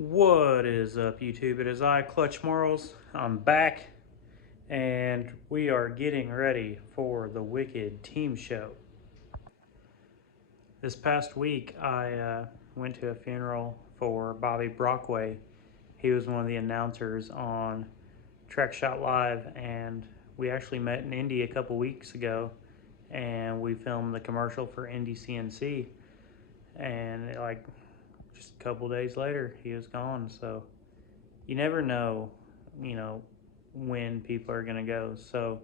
What is up, YouTube? It is I, Clutch Marles. I'm back, and we are getting ready for the Wicked Team Show. This past week, I went to a funeral for Bobby Brockway. He was one of the announcers on Track Shot Live, and we actually met in Indy a couple weeks ago, and we filmed the commercial for Indy CNC, and just a couple days later, he was gone. So you never know, when people are going to go. So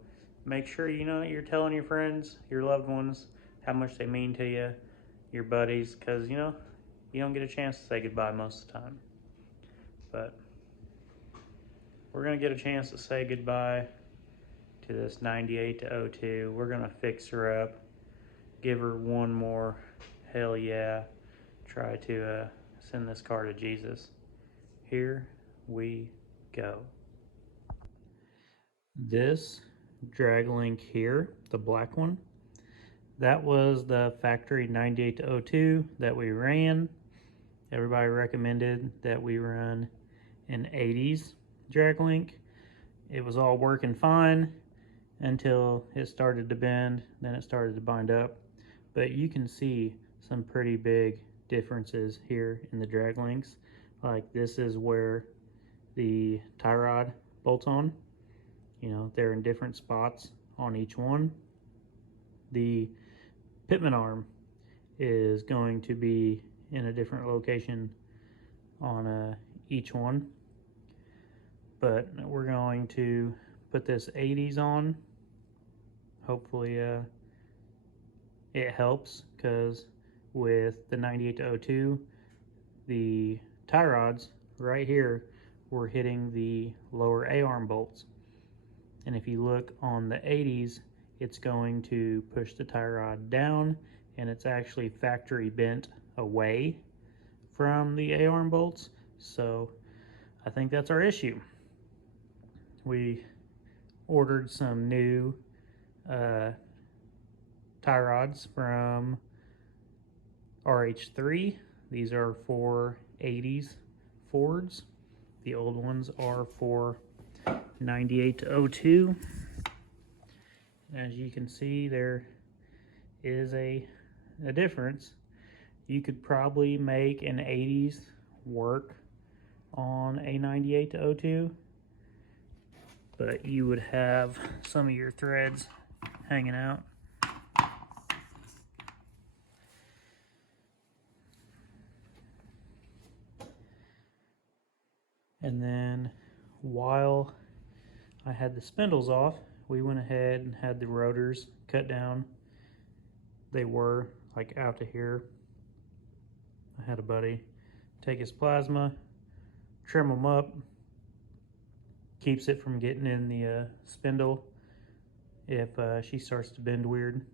make sure, you're telling your friends, your loved ones, how much they mean to you, your buddies, because, you don't get a chance to say goodbye most of the time. But we're going to get a chance to say goodbye to this 98 to 02. We're going to fix her up, give her one more hell yeah, try to send this car to Jesus. Here we go. This drag link here, the black one, that was the factory 98 to 02 that we ran. Everybody recommended that we run an 80s drag link. It was all working fine until it started to bend, then it started to bind up. But you can see some pretty big differences here in the drag links. Like, this is where the tie rod bolts on. They're in different spots on each one. The pitman arm is going to be in a different location on each one. But we're going to put this 80s on. Hopefully it helps, because with the 98 to 02, the tie rods right here were hitting the lower A-arm bolts. And if you look on the 80s, it's going to push the tie rod down, and it's actually factory bent away from the A-arm bolts. So I think that's our issue. We ordered some new tie rods from RH3. These are for 80s Fords. The old ones are for 98 to 02. As you can see, there is a difference. You could probably make an 80s work on a 98 to 02, but you would have some of your threads hanging out. And then while I had the spindles off, we went ahead and had the rotors cut down. They were like out to here. I had a buddy take his plasma, trim them up, keeps it from getting in the spindle if she starts to bend weird.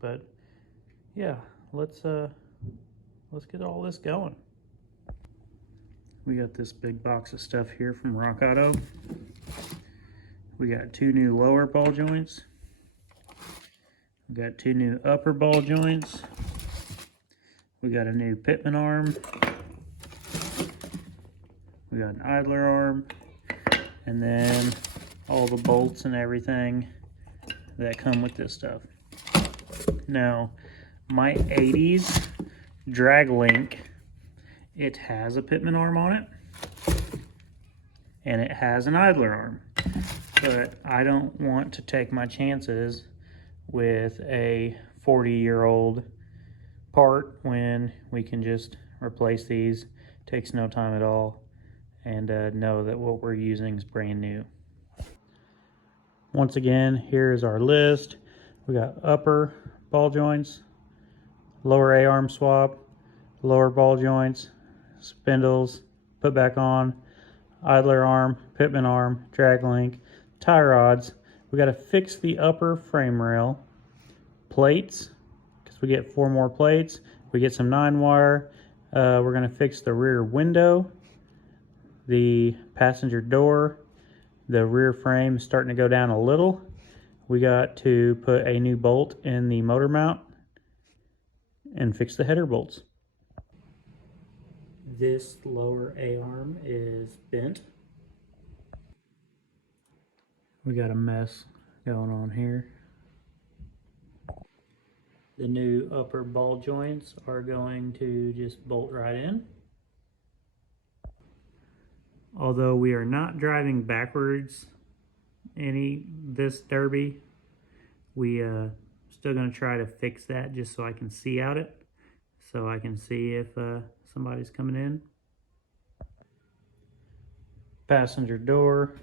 But yeah, let's get all this going. We got this big box of stuff here from Rock Auto. We got 2 new lower ball joints. We got 2 new upper ball joints. We got a new pitman arm. We got an idler arm. And then all the bolts and everything that come with this stuff. Now, my 80s drag link, it has a pitman arm on it, and it has an idler arm. But I don't want to take my chances with a 40-year-old part when we can just replace these. Takes no time at all, and know that what we're using is brand new. Once again, here's our list. We got upper ball joints, lower A-arm swap, lower ball joints, spindles, put back on, idler arm, pitman arm, drag link, tie rods. We got to fix the upper frame rail, plates, because we get 4 more plates. We get some 9-wire. We're going to fix the rear window, the passenger door. The rear frame is starting to go down a little. We got to put a new bolt in the motor mount and fix the header bolts. This lower A-arm is bent. We got a mess going on here. The new upper ball joints are going to just bolt right in. Although we are not driving backwards this derby, we still going to try to fix that just so I can see out it, so I can see if somebody's coming in. Passenger door.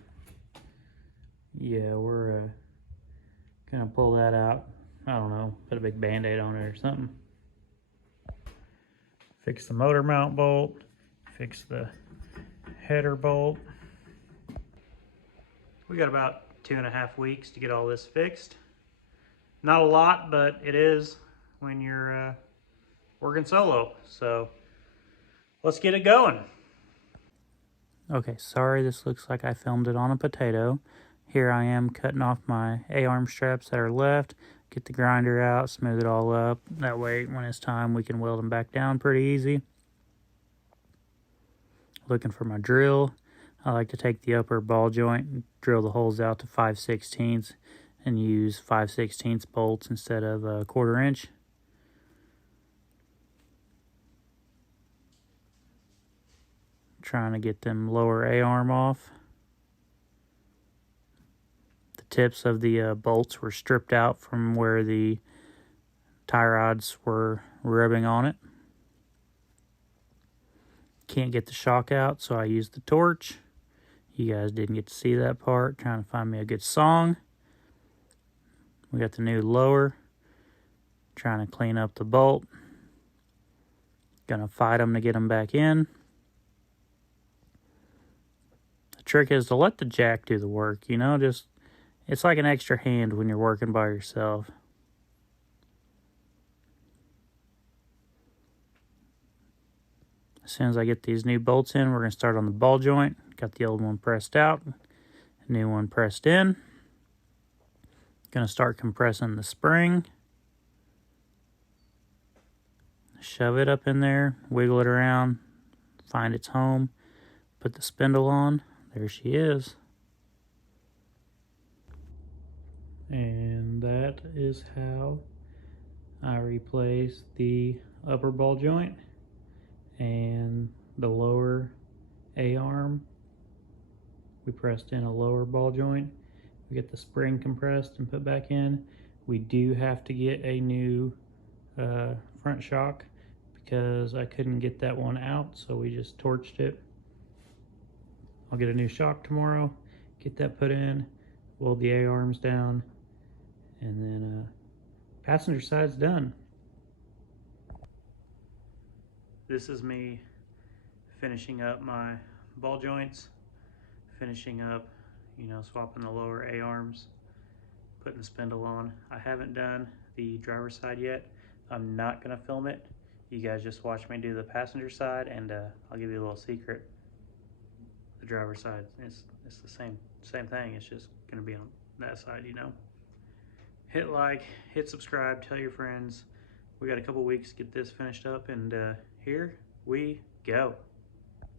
Yeah, we're gonna pull that out. I don't know, put a big band-aid on it or something. Fix the motor mount bolt, fix the header bolt. We got about 2.5 weeks to get all this fixed. Not a lot, but it is when you're working solo. So let's get it going. Okay, sorry, this looks like I filmed it on a potato. Here I am cutting off my A-arm straps that are left, get the grinder out, smooth it all up. That way, when it's time, we can weld them back down pretty easy. Looking for my drill. I like to take the upper ball joint and drill the holes out to 5/16 and use 5/16 bolts instead of a 1/4 inch. Trying to get them lower A-arm off. The tips of the bolts were stripped out from where the tie rods were rubbing on it. Can't get the shock out, so I used the torch. You guys didn't get to see that part. Trying to find me a good song. We got the new lower. Trying to clean up the bolt. Gonna fight them to get them back in. The trick is to let the jack do the work, you know, just it's like an extra hand when you're working by yourself. As soon as I get these new bolts in, we're going to start on the ball joint. Got the old one pressed out, new one pressed in. Going to start compressing the spring. Shove it up in there, wiggle it around, find its home, put the spindle on. There she is. And that is how I replace the upper ball joint and the lower A-arm. We pressed in a lower ball joint. We get the spring compressed and put back in. We do have to get a new front shock because I couldn't get that one out, so we just torched it. I'll get a new shock tomorrow, get that put in, weld the A-arms down, and then passenger side's done. This is me finishing up my ball joints, finishing up, you know, swapping the lower A-arms, putting the spindle on. I haven't done the driver's side yet. I'm not gonna film it. You guys just watch me do the passenger side, and I'll give you a little secret. The driver's side, it's the same thing. It's just gonna be on that side, you know. Hit like, hit subscribe, tell your friends. We got a couple weeks to get this finished up, and here we go.